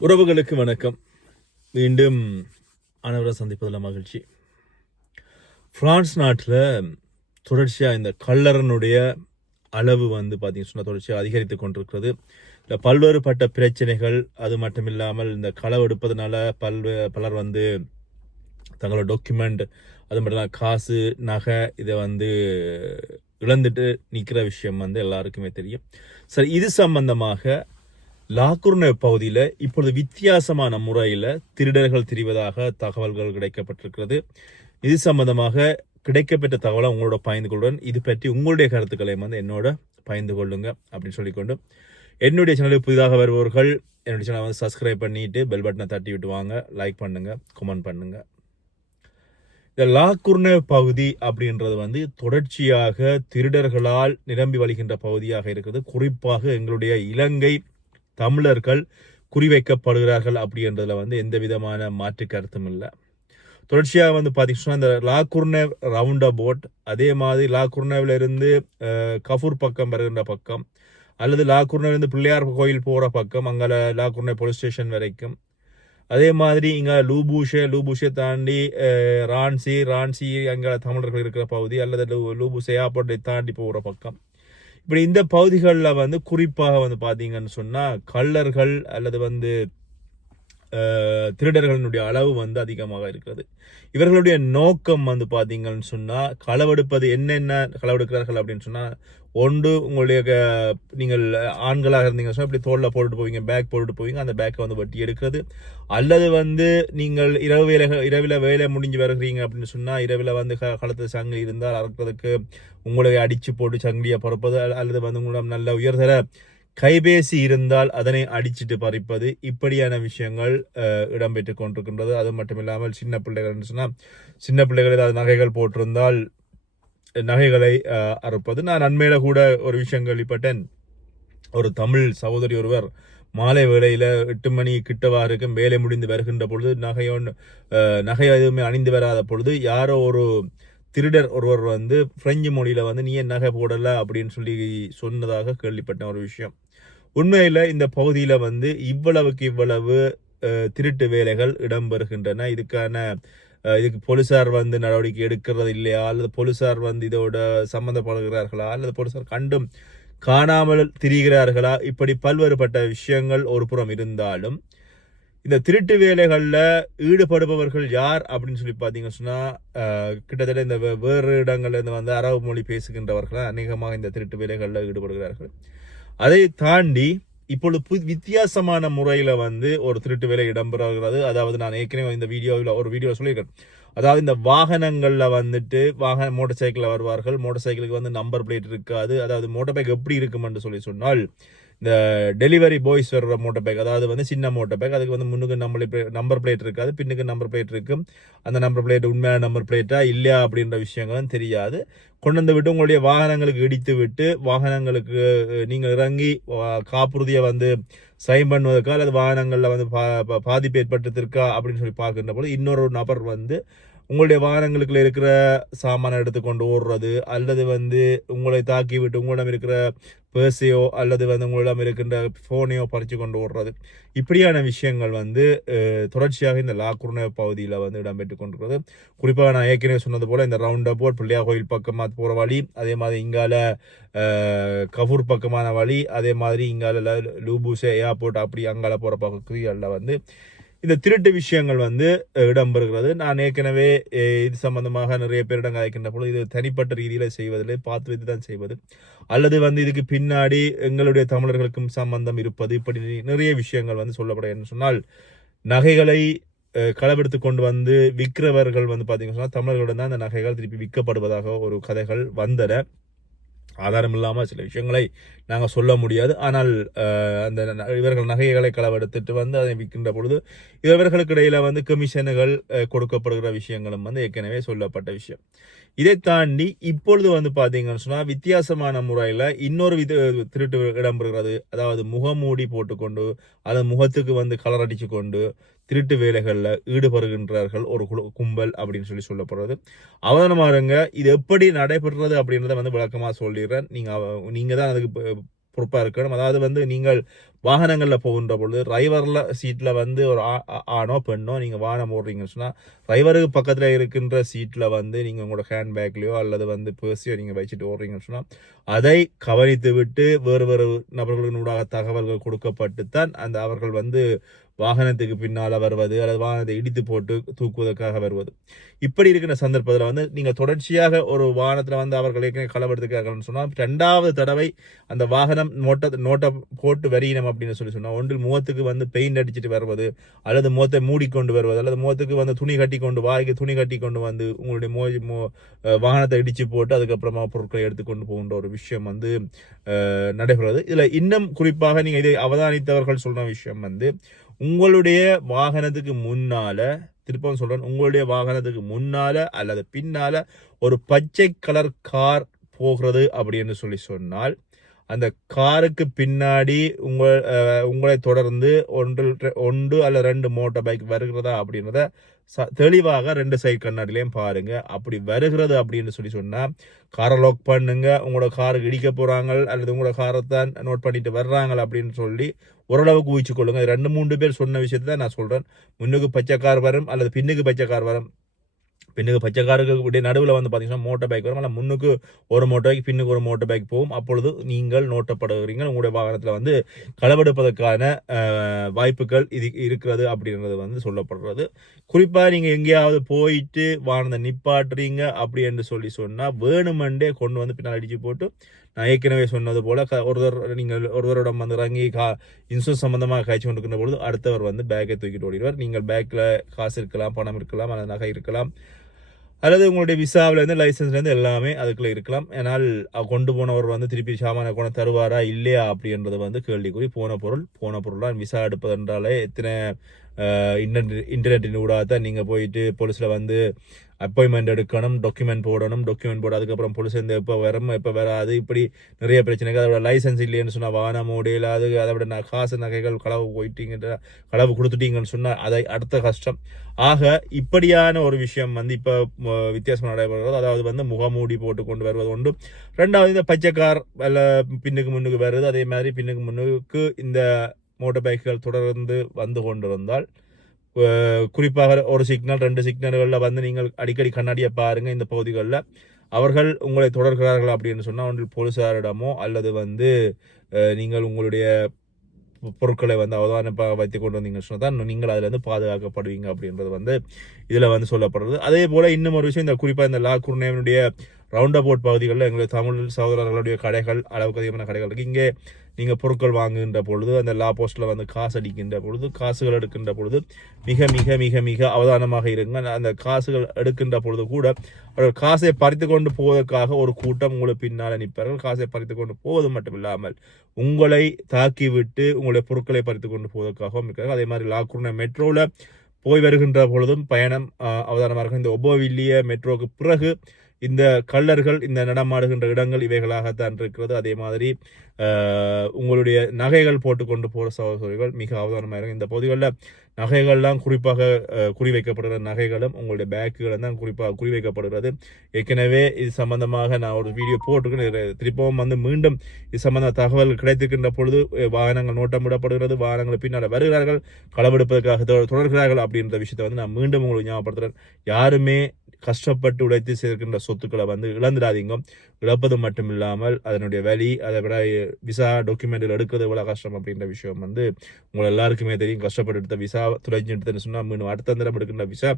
உறவுகளுக்கு வணக்கம். மீண்டும் அனைவரை சந்திப்பதில் மகிழ்ச்சி. பிரான்ஸ் நாட்டில் தொடர்ச்சியாக இந்த கல்லறனுடைய அளவு வந்து பார்த்தீங்கன்னு சொன்னால் தொடர்ச்சியாக அதிகரித்து கொண்டிருக்கிறது. இந்த பல்வேறுபட்ட பிரச்சனைகள் அது மட்டும் இல்லாமல் இந்த களவெடுப்பதனால பல்வே பலர் வந்து தங்களோட டாக்குமெண்ட் அது மட்டும் இல்லாமல் காசு நகை இதை வந்து இழந்துட்டு நிற்கிற விஷயம் வந்து எல்லாருக்குமே தெரியும். சரி இது சம்பந்தமாக லாக்குர்ன பகுதியில் இப்பொழுது வித்தியாசமான முறையில் திருடர்கள் திரிவதாக தகவல்கள் கிடைக்கப்பட்டிருக்கிறது. இது சம்பந்தமாக கிடைக்கப்பெற்ற தகவலை உங்களோட பகிர்ந்து கொள்ளுடன் இது பற்றி உங்களுடைய கருத்துக்களை வந்து என்னோட பகிர்ந்து கொள்ளுங்க அப்படின்னு சொல்லிக்கொண்டு என்னுடைய சேனலுக்கு புதிதாக வருபவர்கள் என்னுடைய சேனலை வந்து சப்ஸ்கிரைப் பண்ணிட்டு பெல் பட்டனை தட்டி விட்டு வாங்க லைக் பண்ணுங்க கமெண்ட் பண்ணுங்க. இந்த லாக்குர்ன பகுதி அப்படின்றது வந்து தொடர்ச்சியாக திருடர்களால் நிரம்பி வழிகின்ற பகுதியாக இருக்கிறது குறிப்பாக எங்களுடைய இலங்கை தமிழர்கள் குறிவைக்கப்படுகிறார்கள் அப்படின்றதுல வந்து எந்த விதமான மாற்று கருத்தும் இல்லை. தொடர்ச்சியாக வந்து பார்த்தீங்கன்னா இந்த லாக்குர்னேவ் ரவுண்ட் போட் அதே மாதிரி லாக்குர்னேவில் இருந்து கஃபூர் பக்கம் வருகின்ற பக்கம் அல்லது லாக்குர்னேவிலிருந்து பிள்ளையார் கோயில் போகிற பக்கம் அங்கே லாக்குர்னே போலீஸ் ஸ்டேஷன் வரைக்கும். அதே மாதிரி இங்கே லூபூஷே லூபூஷே தாண்டி ரான்சி ரான்சி அங்கே தமிழர்கள் இருக்கிற பகுதி அல்லது லூ- லூபூஷே ஏர்போர்ட்டை தாண்டி போகிற பக்கம். இப்படி இந்த பகுதிகளில் வந்து குறிப்பாக வந்து பார்த்தீங்கன்னு சொன்னால் கள்ளர்கள் அல்லது வந்து திருடர்களினுடைய அளவு வந்து அதிகமாக இருக்கிறது. இவர்களுடைய நோக்கம் வந்து பார்த்தீங்கன்னு சொன்னால் களவெடுப்பது என்னென்ன களவெடுக்கிறார்கள் அப்படின்னு சொன்னால் ஒன்று உங்களுடைய க- நீங்கள் ஆண்களாக இருந்தீங்க சொன்னால் இப்படி தோளில் போட்டுட்டு போவீங்க பேக் போட்டுட்டு போவீங்க அந்த பேக்கை வந்து வட்டி எடுக்கிறது. அல்லது வந்து நீங்கள் இரவு வேலை இரவில் வேலை முடிஞ்சு வருகிறீங்க அப்படின்னு சொன்னால் இரவில் வந்து க களத்து சங்கிலி இருந்தால் அறுக்கிறதுக்கு உங்களை அடித்து போட்டு சங்கிலியை பறப்பது அல்ல- அல்லது வந்து உங்களிடம் நல்ல உயர்தர கைபேசி இருந்தால் அதனை அடிச்சிட்டு பறிப்பது இப்படியான விஷயங்கள் இடம்பெற்று கொண்டிருக்கின்றது. அது மட்டும் இல்லாமல் சின்ன பிள்ளைகள் சொன்னால் சின்ன பிள்ளைகள் ஏதாவது நகைகள் போட்டிருந்தால் நகைகளை அறுப்பது. நான் அண்மையில கூட ஒரு விஷயம் கேள்விப்பட்டேன் ஒரு தமிழ் சகோதரி ஒருவர் மாலை வேளையில் எட்டு மணி கிட்டவா இருக்கும் வேலை முடிந்து வருகின்ற பொழுது நகையொன்று நகை எதுவுமே அணிந்து வராத பொழுது யாரோ ஒரு திருடர் ஒருவர் வந்து பிரெஞ்சு மொழியில் வந்து நீ ஏன் நகை போடல? அப்படின்னு சொல்லி சொன்னதாக கேள்விப்பட்ட ஒரு விஷயம். உண்மையில் இந்த பகுதியில் வந்து இவ்வளவுக்கு இவ்வளவு திருட்டு வேலைகள் இடம்பெறுகின்றன. இதுக்கான இதுக்கு போலீசார் வந்து நடவடிக்கை எடுக்கிறது இல்லையா? அல்லது போலீசார் வந்து இதோட சம்மந்தப்படுகிறார்களா அல்லது போலீசார் கண்டும் காணாமல் திரிகிறார்களா? இப்படி பல்வேறுபட்ட விஷயங்கள் ஒரு புறம் இருந்தாலும் இந்த திருட்டு வேலைகளில் ஈடுபடுபவர்கள் யார் அப்படின்னு சொல்லி பார்த்தீங்கன்னு சொன்னால் கிட்டத்தட்ட இந்த வே- வேறு இடங்கள்லேருந்து வந்து அரபு மொழி பேசுகின்றவர்கள் அநேகமாக இந்த திருட்டு வேலைகளில் ஈடுபடுகிறார்கள். அதை தாண்டி இப்பொழுது பு வித்தியாசமான முறையில் வந்து ஒரு திருட்டு வேலை இடம்பெறுகிறது அதாவது நான் ஏற்கனவே இந்த வீடியோவில் ஒரு வீடியோ சொல்லியிருக்கேன். அதாவது இந்த வாகனங்களில் வந்துட்டு வாகன மோட்டர் சைக்கிளில் வருவார்கள். மோட்டர் சைக்கிளுக்கு வந்து நம்பர் பிளேட் இருக்காது. அதாவது மோட்டர் பைக் எப்படி இருக்குமென்று சொல்லி சொன்னால் இந்த டெலிவரி பாய்ஸ் வர்ற மோட்டர் பைக் அதாவது வந்து சின்ன மோட்டார் பைக் அதுக்கு வந்து முன்னுக்கு நம்பர் நம்பர் பிளேட் இருக்காது. பின்னுக்கு நம்பர் பிளேட் இருக்கும். அந்த நம்பர் பிளேட் உண்மையான நம்பர் பிளேட்டா இல்லையா அப்படின்ற விஷயங்களும் தெரியாது. கொண்டு வந்து விட்டு உங்களுடைய வாகனங்களுக்கு இடித்து விட்டு வாகனங்களுக்கு நீங்கள் இறங்கி காப்புறுதியை வந்து சைன் பண்ணுவதற்கா அல்லது வாகனங்களில் வந்து பா பா- பாதிப்பு ஏற்பட்டதற்கா அப்படின்னு சொல்லி பார்க்கின்ற போது இன்னொரு நபர் வந்து உங்களுடைய வாகனங்களுக்குள்ள இருக்கிற சாமானை எடுத்துக்கொண்டு ஓடுறது அல்லது வந்து உங்களை தாக்கி விட்டு உங்களிடம் இருக்கிற பேர்ஸையோ அல்லது வந்து உங்களிடம் இருக்கின்ற ஃபோனையோ பறித்து கொண்டு ஓடுறது. இப்படியான விஷயங்கள் வந்து தொடர்ச்சியாக இந்த லாக்குர்ன பகுதியில் வந்து இடம்பெற்று கொண்டிருக்கிறது. குறிப்பாக நான் ஏற்கனவே சொன்னது போல் இந்த ரவுண்ட் அபவுட் பிள்ளையார் கோயில் பக்கமாக போகிற வழி அதே மாதிரி இங்கால கபூர் கஃபூர் பக்கமான வழி அதே மாதிரி இங்கால லூபூசே ஏர்போர்ட் அப்படி அங்கால போகிற பகுதிகளில் வந்து இந்த திருட்டு விஷயங்கள் வந்து இடம்பெறுகிறது. நான் ஏற்கனவே இது சம்பந்தமாக நிறைய பேரிடம் கதைக்கின்ற பொழுது இது தனிப்பட்ட ரீதியில் செய்வதில்லை. பார்த்து வைத்து தான் செய்வது. அல்லது வந்து இதுக்கு பின்னாடி எங்களுடைய தமிழர்களுக்கும் சம்பந்தம் இருப்பது. இப்படி நிறைய விஷயங்கள் வந்து சொல்லப்பட என்று சொன்னால் நகைகளை களவெடுத்து கொண்டு வந்து விற்கிறவர்கள் வந்து பார்த்தீங்கன்னா சொன்னால் தமிழர்களிடம் தான் அந்த நகைகள் திருப்பி விற்கப்படுவதாக ஒரு கதைகள் வந்தன. ஆதாரம் இல்லாமல் சில விஷயங்களை நாங்கள் சொல்ல முடியாது. ஆனால் அந்த இவர்கள் நகைகளை களவெடுத்துட்டு வந்து அதை விற்கின்ற பொழுது இவர்களுக்கு இடையில வந்து கமிஷனுகள் கொடுக்கப்படுகிற விஷயங்களும் வந்து ஏற்கனவே சொல்லப்பட்ட விஷயம். இதை தாண்டி இப்பொழுது வந்து பார்த்தீங்கன்னு சொன்னால் வித்தியாசமான முறையில் இன்னொரு வித திருட்டு இடம்பெறுகிறது. அதாவது முகமூடி போட்டுக்கொண்டு அதை முகத்துக்கு வந்து கலர் அடித்து கொண்டு திருட்டு வேலைகளில் ஈடுபடுகின்றார்கள் ஒரு குழு கும்பல் அப்படின்னு சொல்லி சொல்லப்படுறது. அவதானமாருங்க இது எப்படி நடைபெறுறது அப்படின்றத வந்து விளக்கமாக சொல்லிடுறேன். நீங்கள் நீங்கள் தான் அதுக்கு பொறுப்பாக இருக்கணும். அதாவது வந்து நீங்கள் வாகனங்களில் போகின்ற பொழுது டிரைவரில் சீட்டில் வந்து ஒரு ஆ- ஆணோ பெண்ணோ நீங்கள் வாகனம் ஓடுறீங்கன்னு சொன்னால் டிரைவருக்கு பக்கத்தில் இருக்கின்ற சீட்டில் வந்து நீங்கள் உங்களோட ஹேண்ட்பேக்லேயோ அல்லது வந்து பேர்ஸையோ நீங்கள் வச்சுட்டு ஓடுறீங்கன்னு சொன்னால் அதை கவனித்து விட்டு வேறு வேறு நபர்களின் ஊடாக தகவல்கள் கொடுக்கப்பட்டு தான் அந்த அவர்கள் வந்து வாகனத்துக்கு பின்னால் வருவது அல்லது வாகனத்தை இடித்து போட்டு தூக்குவதற்காக வருவது. இப்படி இருக்கிற சந்தர்ப்பத்தில் வந்து நீங்கள் தொடர்ச்சியாக ஒரு வாகனத்தில் வந்து அவர்கள் ஏற்கனவே களவெடுத்துக்காங்கன்னு சொன்னால் ரெண்டாவது தடவை அந்த வாகனம் நோட்ட நோட்டை போட்டு வரையினம் அப்படின்னு சொல்லி சொன்னால் ஒன்றில் முகத்துக்கு வந்து பெயிண்ட் அடிச்சிட்டு வருவது அல்லது முகத்தை மூடிக்கொண்டு வருவது அல்லது முகத்துக்கு வந்து துணி கட்டி கொண்டு வாய்க்கு துணி கட்டி கொண்டு வந்து உங்களுடைய மோ வாகனத்தை இடித்து போட்டு அதுக்கப்புறமா பொருட்களை எடுத்துக்கொண்டு போகின்ற ஒரு விஷயம் வந்து நடைபெறுவது இதில் இன்னும் குறிப்பாக நீங்கள் இதை அவதானித்தவர்கள் சொன்ன விஷயம் வந்து உங்களுடைய வாகனத்துக்கு முன்னால திருப்பவும் சொல்றேன் உங்களுடைய வாகனத்துக்கு முன்னால அல்லது பின்னால ஒரு பச்சை கலர் கார் போகிறது அப்படின்னு சொல்லி சொன்னால் அந்த காருக்கு பின்னாடி உங்கள் உங்களை தொடர்ந்து ஒன்று ஒன்று அல்ல ரெண்டு மோட்டார் பைக் வருகிறதா அப்படின்றத ச- தெளிவாக ரெண்டு சைடு கண்ணாடிலையும் பாருங்க. அப்படி வருகிறது அப்படின்னு சொல்லி சொன்னால் காரை லாக் பண்ணுங்க உங்களோட காருக்கு இடிக்க போகிறாங்க அல்லது உங்களோட காரை தான் நோட் பண்ணிட்டு வர்றாங்க அப்படின்னு சொல்லி ஓரளவுக்கு ஊகிச்சு கொள்ளுங்க ரெண்டு மூன்று பேர் சொன்ன விஷயத்தை தான் நான் சொல்கிறேன் முன்னுக்கு பச்சை கார் வரும் அல்லது பின்னுக்கு பச்சை கார் வரும். பின்னுக்கு பச்சை இப்படி நடுவில் வந்து பார்த்தீங்கன்னா மோட்டார் பைக் வரும். ஆனால் முன்னுக்கு ஒரு மோட்டார் பைக் பின்னுக்கு ஒரு மோட்டார் பைக் போகும். அப்பொழுது நீங்கள் நோட்டப்படுகிறீங்க உங்களுடைய வாகனத்தில் வந்து களவெடுப்பதற்கான வாய்ப்புகள் இது இருக்கிறது அப்படின்றது வந்து சொல்லப்படுறது குறிப்பாக நீங்கள் எங்கேயாவது போயிட்டு வாகனத்தை நிப்பாட்டுறீங்க அப்படி என்று சொல்லி சொன்னால் வேணுமெண்டே கொண்டு வந்து பின்னால் அடித்து போட்டு நான் ஏற்கனவே சொன்னது போல் க- ஒருவர் நீங்கள் ஒருவரிடம் வந்து இறங்கி கா இன்சூரன்ஸ் சம்மந்தமாக காய்ச்சி கொண்டிருக்கிற பொழுது அடுத்தவர் வந்து பேக்கை தூக்கிட்டு ஓடிடுவார். நீங்கள் பேக்கில் காசு இருக்கலாம் பணம் இருக்கலாம் அல்லது நகை இருக்கலாம் அல்லது உங்களுடைய விசாவிலேருந்து லைசன்ஸ்லேருந்து எல்லாமே அதுக்குள்ளே இருக்கலாம். ஏனால் கொண்டு போனவர் வந்து திருப்பி சாமான கொண்டு தருவாரா இல்லையா அப்படின்றது வந்து கேள்விக்குறி. போன பொருள் போன பொருள் தான் விசா எடுப்பதென்றாலே எத்தனை இன்டர்நெட் இன்டர்நெட்டின் ஊடாக தான் நீங்கள் போயிட்டு போலீஸில் வந்து அப்பாயின்மெண்ட் எடுக்கணும் டாக்குமெண்ட் போடணும் டாக்குமெண்ட் போட அதுக்கப்புறம் போலீஸ் இந்த எப்போ வரும் எப்போ வராது இப்படி நிறைய பிரச்சனைகள். அதோட லைசன்ஸ் இல்லைன்னு சொன்னால் வாகனம் ஓடையில் அது அதை விட நான் காசு நகைகள் களவு போயிட்டீங்க களவு கொடுத்துட்டீங்கன்னு சொன்னால் அதை அடுத்த கஷ்டம். ஆக இப்படியான ஒரு விஷயம் வந்து இப்போ வித்தியாசம் நடைபெறுகிறது. அதாவது வந்து முகமூடி போட்டு கொண்டு வருவது உண்டு. ரெண்டாவது இந்த பச்சைக்கார் அல்ல பின்னுக்கு முன்னுக்கு வருது. அதே மாதிரி பின்னுக்கு முன்னுக்கு இந்த மோட்டார் பைக்குகள் தொடர்ந்து வந்து கொண்டிருந்தால் குறிப்பாக ஒரு சிக்னல் ரெண்டு சிக்னல்களில் வந்து நீங்கள் அடிக்கடி கண்ணாடியை பாருங்கள் இந்த பகுதிகளில். அவர்கள் உங்களை தொடர்கிறார்கள் அப்படின்னு சொன்னால் ஒன்றில் போலீஸாரிடமோ அல்லது வந்து நீங்கள் உங்களுடைய பொருட்களை வந்து அவதானிப்பாக வைத்து கொண்டு வந்தீங்கன்னு சொன்னால் தான் நீங்கள் அதில் இருந்து பாதுகாக்கப்படுவீங்க அப்படின்றது வந்து இதில் வந்து சொல்லப்படுறது அதே போல் இன்னும் ஒரு விஷயம் இந்த குறிப்பாக இந்த லா ரவுண்ட் அபவுட் பகுதிகளில் எங்களுடைய தமிழ் சகோதரர்களுடைய கடைகள் அளவுக்கு அதிகமான கடைகள் இருக்குது இங்கே நீங்கள் பொருட்கள் வாங்குகின்ற பொழுது அந்த லா போஸ்ட்டில் வந்து காசு அடிக்கின்ற பொழுது காசுகள் எடுக்கின்ற பொழுது மிக மிக மிக மிக அவதானமாக இருங்க. அந்த காசுகள் எடுக்கின்ற பொழுது கூட அவர்கள் காசை பறித்து கொண்டு போவதற்காக ஒரு கூட்டம் உங்களுக்கு பின்னால் நிற்பார்கள். காசை பறித்து கொண்டு போவது மட்டும் இல்லாமல் உங்களை தாக்கிவிட்டு உங்களுடைய பொருட்களை பறித்து கொண்டு போவதற்காகவும் இருக்கிறார்கள் அதே மாதிரி லாக்குர்ன மெட்ரோவில் போய் வருகின்ற பொழுதும் பயணம் அவதானமாக இருக்கும் இந்த ஒபோவில்லிய மெட்ரோவுக்கு பிறகு இந்த கள்ளர்கள் இந்த நடமாடுகின்ற இடங்கள் இவைகளாகத்தான் இருக்கிறது. அதே மாதிரி உங்களுடைய நகைகள் போட்டுக்கொண்டு போகிற சகோதரிகள் மிக அவதானமாக இருக்கும் இந்த பகுதிகளில் நகைகள்லாம் குறிப்பாக குறிவைக்கப்படுகிற நகைகளும் உங்களுடைய பேக்குகளும் தான் குறிப்பாக குறிவைக்கப்படுகிறது. ஏற்கனவே இது சம்பந்தமாக நான் ஒரு வீடியோ போட்டிருக்கேன் திருப்பவும் வந்து மீண்டும் இது சம்பந்த தகவல் கிடைத்திருக்கின்ற பொழுது வாகனங்கள் நோட்டமிடப்படுகிறது. வாகனங்கள் பின்னால் வருகிறார்கள். களவெடுப்பதற்காக தொடர்கிறார்கள் அப்படின்ற விஷயத்தை வந்து நான் மீண்டும் உங்களுக்கு ஞாபகப்படுத்துகிறேன் யாருமே கஷ்டப்பட்டு உழைத்து சேர்க்கின்ற சொத்துக்களை வந்து இழந்துடாதீங்க. இழப்பது மட்டும் இல்லாமல் அதனுடைய வழி அதை விட விசா டாக்குமெண்ட்டில் எடுக்கிறது எவ்வளோ கஷ்டம் அப்படின்ற விஷயம் வந்து உங்களை எல்லாருக்குமே தெரியும். கஷ்டப்பட்டு எடுத்த விசா துளைஞ்சு எடுத்தேன்னு சொன்னால் மீண்டும் அடுத்த தரம் எடுக்கின்ற விசா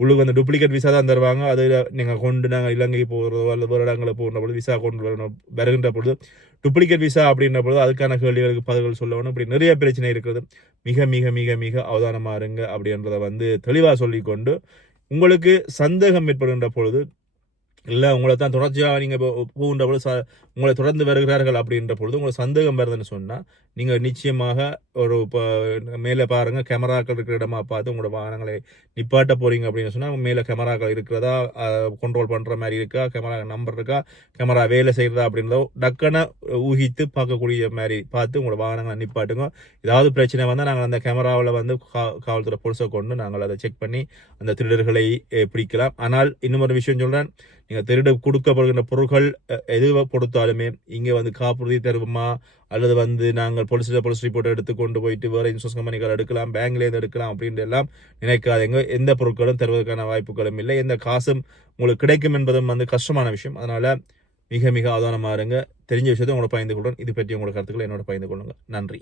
உள்ளுக்கு வந்து டூப்ளிகேட் விசா தான் தருவாங்க. அதில் நீங்கள் கொண்டு நாங்கள் இலங்கை போகிறதோ அல்லது வேறு இடங்களில் போகிற பொழுது விசா கொண்டு வரணும் வருகின்ற பொழுது டூப்ளிகேட் விசா அப்படின்ற பொழுது அதுக்கான கேள்விகளுக்கு பதில்கள் சொல்லணும் இப்படி நிறைய பிரச்சனை இருக்கிறது மிக மிக மிக மிக அவதானமாக இருங்க அப்படின்றத வந்து தெளிவாக சொல்லிக்கொண்டு உங்களுக்கு சந்தேகம் ஏற்படுகின்ற பொழுது இல்லை உங்களை தான் தொடர்ச்சியாக நீங்கள் போகின்ற பொழுது ச உங்களை தொடர்ந்து வருகிறார்கள் அப்படின்ற பொழுது உங்களுக்கு சந்தேகம் வருதுன்னு சொன்னால் நீங்கள் நிச்சயமாக ஒரு இப்போ மேலே பாருங்கள் கேமராக்கள் இருக்கிற இடமா பார்த்து உங்களோட வாகனங்களை நிப்பாட்ட போகிறீங்க அப்படின்னு சொன்னால் மேலே கேமராக்கள் இருக்கிறதா கண்ட்ரோல் பண்ணுற மாதிரி இருக்கா கேமரா நம்பர் இருக்கா கேமரா வேலை செய்கிறதா அப்படின்றதோ டக்குன்னு ஊகித்து பார்க்கக்கூடிய மாதிரி பார்த்து உங்களோட வாகனங்களை நிப்பாட்டுங்க. ஏதாவது பிரச்சனை வந்தால் நாங்கள் அந்த கேமராவில் வந்து கா காவல்துறை போலீஸை கொண்டு நாங்கள் அதை செக் பண்ணி அந்த திருடர்களை பிடிக்கலாம். ஆனால் இன்னும் ஒரு விஷயம் சொல்கிறேன் நீங்கள் திருட கொடுக்கப்படுகின்ற பொருட்கள் அஹ், எது கொடுத்தாலுமே இங்கே வந்து காப்புறுதி தருவோமா? அல்லது வந்து நாங்கள் போலீஸில் போலீஸ் ரிப்போர்ட் எடுத்து கொண்டு போயிட்டு வேறு இன்சூரன்ஸ் கம்பெனிகள் எடுக்கலாம் பேங்க்லேருந்து எடுக்கலாம் அப்படின்ற எல்லாம் நினைக்காதீங்க. எந்த பொருட்களும் தருவதற்கான வாய்ப்புகளும் இல்லை. எந்த காசும் உங்களுக்கு கிடைக்கும் என்பதும் வந்து கஷ்டமான விஷயம். அதனால் மிக மிக அவதானமாக இருங்க. தெரிஞ்ச விஷயத்தை உங்களோட பகிர்ந்து கொள்கிறேன். இது பற்றி உங்களோட கருத்துக்களை என்னோட பகிர்ந்து கொள்ளுங்க நன்றி.